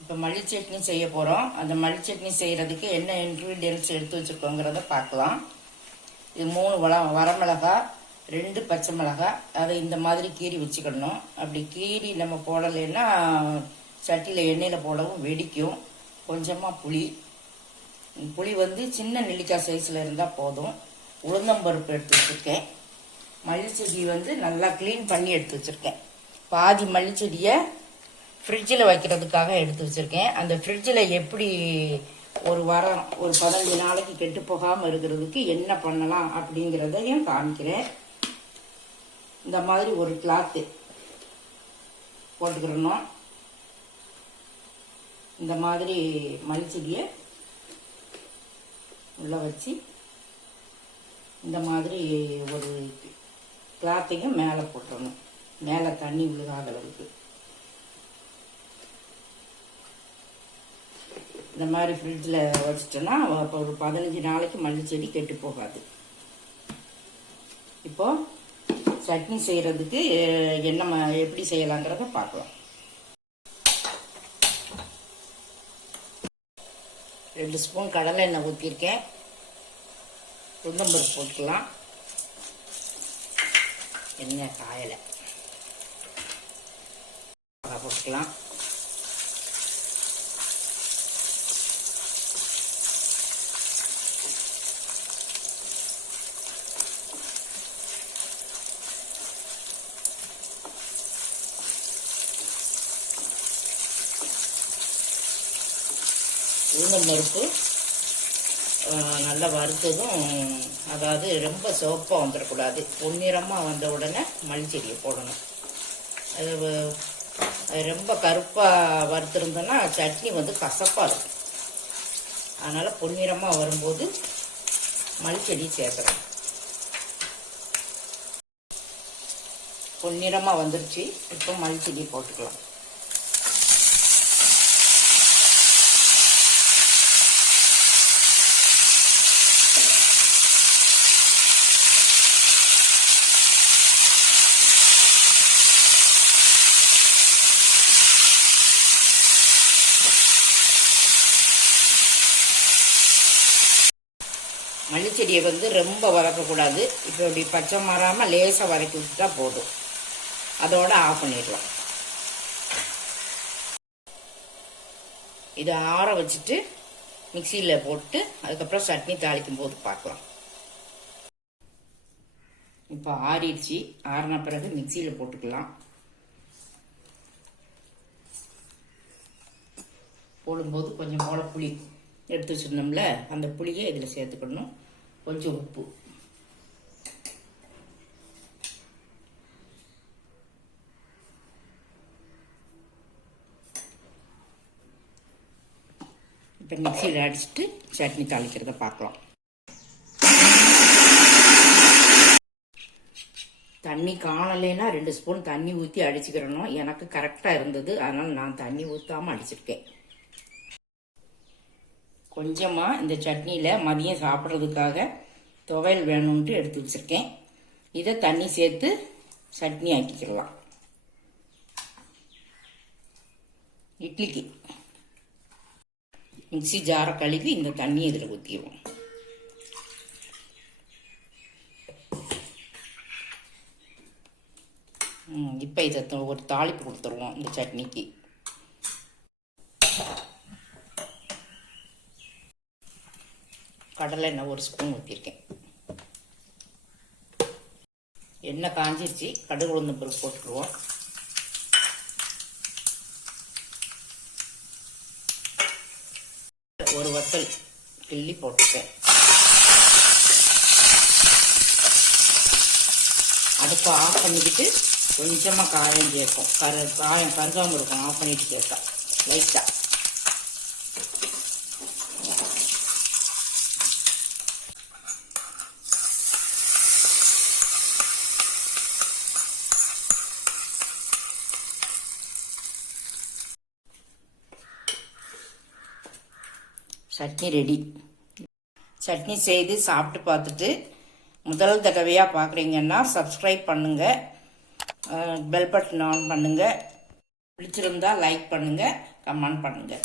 இப்போ மல்லி சட்னி செய்ய போகிறோம். அந்த மல்லி சட்னி செய்கிறதுக்கு என்ன இன்க்ரீடியன்ட்ஸ் எடுத்து வச்சுருக்கோங்கிறத பார்க்கலாம். இது 3 வரமிளகா, 2 பச்சை மிளகாய், அதை இந்த மாதிரி கீறி வச்சுக்கணும். அப்படி கீறி நம்ம போடலைன்னா சட்டியில் எண்ணெயில் போடவும் வெடிக்கும். கொஞ்சமாக புளி வந்து சின்ன நெல்லிக்காய் சைஸில் இருந்தால் போதும். உளுந்தம்பருப்பு எடுத்து வச்சுருக்கேன். மல்லிச்செடி வந்து நல்லா க்ளீன் பண்ணி எடுத்து வச்சுருக்கேன். பாதி மல்லிச்செடியை ஃப்ரிட்ஜில் வைக்கிறதுக்காக எடுத்து வச்சுருக்கேன். அந்த ஃப்ரிட்ஜில் எப்படி ஒரு 15 நாளைக்கு கெட்டு போகாமல் இருக்கிறதுக்கு என்ன பண்ணலாம் அப்படிங்கிறதையும் காமிக்கிறேன். இந்த மாதிரி ஒரு கிளாத்து போட்டுக்கிறணும். இந்த மாதிரி மல்லிச்செடியை உள்ளே வச்சு இந்த மாதிரி ஒரு கிளாத்தையும் மேலே போட்டுறணும். மேலே தண்ணி விழுகாத அளவுக்கு இந்த மாதிரி ஃப்ரிட்ஜில் வச்சிட்டோன்னா இப்போ ஒரு 15 நாளைக்கு மல்லிச்செடி கெட்டு போகாது. இப்போ சட்னி செய்கிறதுக்கு என்ன எப்படி செய்யலாங்கிறத பார்க்கலாம். 2 ஸ்பூன் கடலை எண்ணெய் ஊற்றிருக்கேன். உளுந்தம்பருப்பு போட்டுக்கலாம். எண்ணெய் காயலை போட்டுக்கலாம். உளுந்தம்பருப்பு நல்லா வறுத்ததும், அதாவது ரொம்ப சிவப்பாக வந்துடக்கூடாது, பொன்னிறமாக வந்த உடனே மல்லிச்செடியை போடணும். அது ரொம்ப கருப்பாக வறுத்துருந்தோன்னா சட்னி வந்து கசப்பாக இருக்கும். அதனால் பொன்னிறமாக வரும்போது மல்லிச்செடி சேர்க்குறோம். பொன்னிறமாக வந்துருச்சு. இப்போ மல்லிச்செடி போட்டுக்கலாம். மல்லிச்செடியை வந்து ரொம்ப வதக்கக்கூடாது. இப்போ இப்படி பச்சை மாறாமல் லேசாக வதக்கி விட்டுட்டா போதும். அதோட ஆஃப் பண்ணிடலாம். இதை ஆற வச்சுட்டு மிக்சியில் போட்டு அதுக்கப்புறம் சட்னி தாளிக்கும் போது பார்க்கலாம். இப்போ ஆறிடுச்சு. ஆறின பிறகு மிக்சியில் போட்டுக்கலாம். போடும்போது கொஞ்சம் போல புளி எடுத்து வச்சுருந்தோம்ல, அந்த புளியை இதில் சேர்த்துக்கணும். கொஞ்சம் உப்பு. இப்போ மிக்சியில் அடிச்சுட்டு சட்னி தாளிக்கிறத பார்க்கலாம். தண்ணி காணலைன்னா 2 ஸ்பூன் தண்ணி ஊற்றி அடிச்சுக்கிறணும். எனக்கு கரெக்டாக இருந்தது, அதனால் நான் தண்ணி ஊற்றாமல் அடிச்சிருக்கேன். கொஞ்சமாக இந்த சட்னியில் மதியம் சாப்பிட்றதுக்காக துவையல் வேணும்ன்ட்டு எடுத்து வச்சுருக்கேன். இதை தண்ணி சேர்த்து சட்னி ஆக்கிக்கலாம். இட்லிக்கு மிக்சி ஜாரை கழுவி இந்த தண்ணி இதில் ஊற்றிடுவோம். இப்போ இதை ஒரு தாளிப்பு கொடுத்துருவோம் இந்த சட்னிக்கு. கடலை எண்ணெய் 1 ஸ்பூன் ஊற்றிருக்கேன். எண்ணெய் காஞ்சிருச்சு. கடுகு உளுந்தம் பருப்பு போட்டுக்குவோம். ஒரு வத்தல் கிள்ளி போட்டுருக்கேன். அடுப்பை ஆஃப் பண்ணிக்கிட்டு கொஞ்சமாக காயம் சேர்க்கும். காயம் கருகாமல் இருக்கும். ஆஃப் பண்ணிட்டு சேர்த்தா லைட்டாக. சட்னி ரெடி. சட்னி செய்து சாப்பிட்டு பார்த்துட்டு முதல் தடவையாக பார்க்குறீங்கன்னா சப்ஸ்கிரைப் பண்ணுங்கள், பெல் பட்டன் ஆன் பண்ணுங்கள், பிடிச்சிருந்தா லைக் பண்ணுங்கள், கமெண்ட் பண்ணுங்கள்.